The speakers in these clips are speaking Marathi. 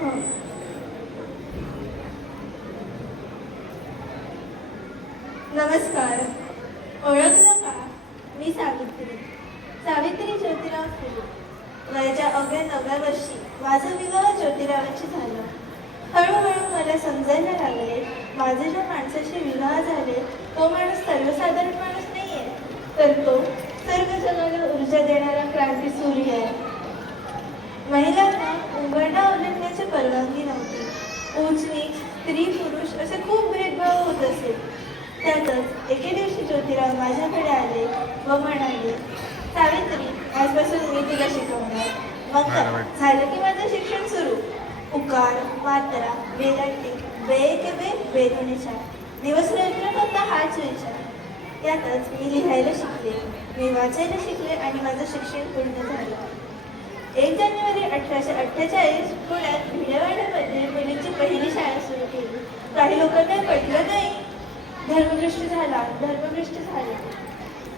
हो. नमस्कार. ओळखलं का? मी सावित्री. सावित्री ज्योतिराव फुले. वयाच्या अवघ्या 9व्या वर्षी माझा विवाह ज्योतिरावांशी झाला. हळूहळू मला समजायला लागले, माझे ज्या माणसाशी विवाह झाले तो माणूस सर्वसाधारण माणूस नाहीये, तर तो सर्व जगाला ऊर्जा देणारा क्रांती सूर्य आहे. महिलांना उंबरठा ओलांडण्याची परवानगी नव्हती. उंच नीच, स्त्री पुरुष असे खूप भेदभाव होत असे. त्यातच एके दिवशी ज्योतिराव माझ्याकडे आले व म्हणाले, सावित्री, आजपासून मी तुला शिकवणार. मग झालं की माझं शिक्षण सुरू. उकार, मात्रा, वेलांटी, बे के बे, बेधुणीच्या दिवस रात्र फक्त हाच विचार. त्यातच मी लिहायला शिकले, मी वाचायला शिकले आणि माझं शिक्षण पूर्ण झालं. 1 जानेवारी 1848 पुण्यात भिडेवाड्यामध्ये मुलींची पहिली शाळा सुरू केली. काही लोकांना पटलं नाही. धर्मभ्रष्ट झाला.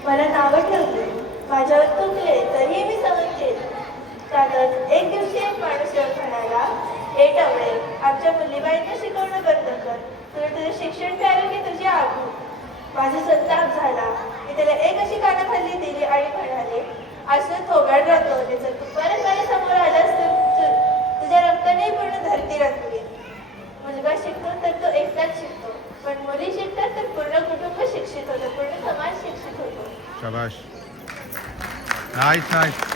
मला नावं ठेवले, माझ्यावर तुकले, तरीही मी सहन केले. त्यातच एक दिवशी एक माणूस येऊन म्हणाला, हे टवळे, आमच्या मुलीबाईंना शिकवणं बंद कर. तुला तुझं शिक्षण प्यारं की तुझी आबरू. माझा संताप झाला. मी त्याला एक अशी कानाखाली दिली आणि म्हणाले, असं थोबाड राहतो, जर तू परत माझ्या समोर आलास तर तुझ्या रक्ताने पूर्ण धरती रंगली. मुलगा शिकतो तर तो एकटाच शिकतो, पण मुली शिकतात तर पूर्ण कुटुंब शिक्षित होतं, पूर्ण समाज शिक्षित होतो. शाबाश. नाईस.